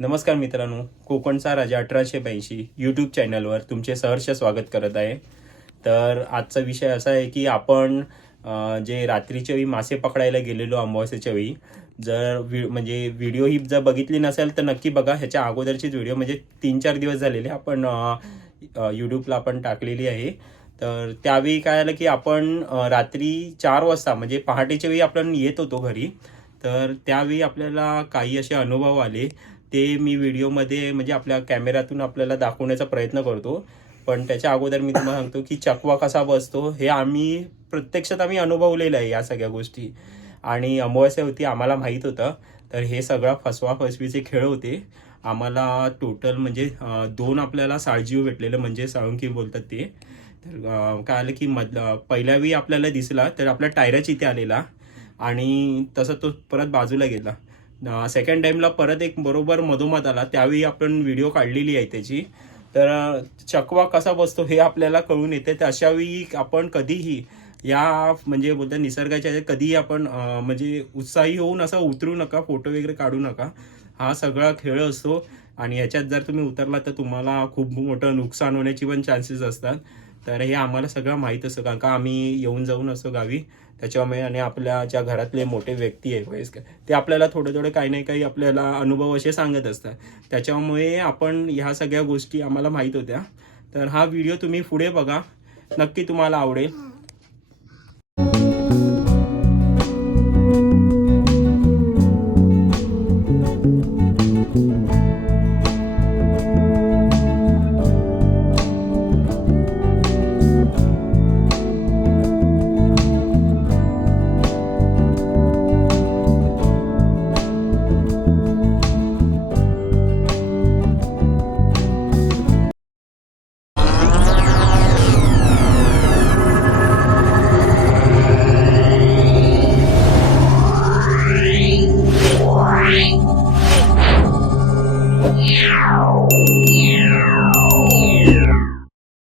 नमस्कार मित्रांनो कोकणचा राजा अठराशे ब्याऐंशी यूट्यूब चॅनलवर तुमचे सहर्ष स्वागत करत आहे. तर आजचा विषय असा आहे की आपण जे रात्रीच्या वेळी मासे पकडायला गेलेलो अमावस्याच्या वेळी जर वि म्हणजे व्हिडिओ ही जर बघितली नसेल तर नक्की बघा. ह्याच्या अगोदरचीच व्हिडिओ म्हणजे तीन चार दिवस झालेले आपण यूट्यूबला आपण टाकलेली आहे. तर त्यावेळी काय आलं की आपण रात्री चार वाजता म्हणजे पहाटेच्या वेळी आपण येत होतो घरी. तर त्यावेळी आपल्याला काही असे अनुभव आले. ते मी व्हिडिओमध्ये म्हणजे आपल्या कॅमेऱ्यातून आपल्याला दाखवण्याचा प्रयत्न करतो. पण त्याच्या अगोदर मी तुम्हाला सांगतो की चकवा कसा बसतो हे आम्ही प्रत्यक्षात आम्ही अनुभवलेलं आहे या सगळ्या गोष्टी. आणि अमावस्या होती आम्हाला माहीत होतं. तर हे सगळा फसवा फसवीचे खेळ होते. आम्हाला टोटल म्हणजे दोन आपल्याला साळजीव भेटलेलं म्हणजे साळुंकी बोलतात ते. तर काय आलं की मधला पहिल्या वेळी आपल्याला दिसला तर आपल्या टायरच इथे आलेला. आणि तसं तो परत बाजूला गेला. सेकंड टाईमला परत एक बरोबर मधोमध आला त्यावेळी आपण व्हिडिओ काढलेली आहे त्याची. तर चकवा कसा बसतो हे आपल्याला कळून येते. तर अशावेळी आपण कधीही या म्हणजे बोलतात निसर्गाच्या कधीही आपण म्हणजे उत्साही होऊन असा उतरू नका फोटो वगैरे काढू नका. हा सगळा खेळ असतो. आणि याच्यात जर तुम्ही उतरला तर तुम्हाला खूप मोठं नुकसान होण्याची पण चान्सेस असतात. तर हे आम्हाला सगळं माहीत असतं कारण का आम्ही येऊन जाऊन असतो गावी. त्याच्यामुळे आणि आपल्या ज्या घरातले मोठे व्यक्ती आहे वयस्कर ते आपल्याला थोडे थोडे काही नाही काही आपल्याला अनुभव असे सांगत असतात. त्याच्यामुळे आपण ह्या सगळ्या गोष्टी आम्हाला माहीत होत्या. तर हा व्हिडिओ तुम्ही पुढे बघा. नक्की तुम्हाला आवडेल. Yeah.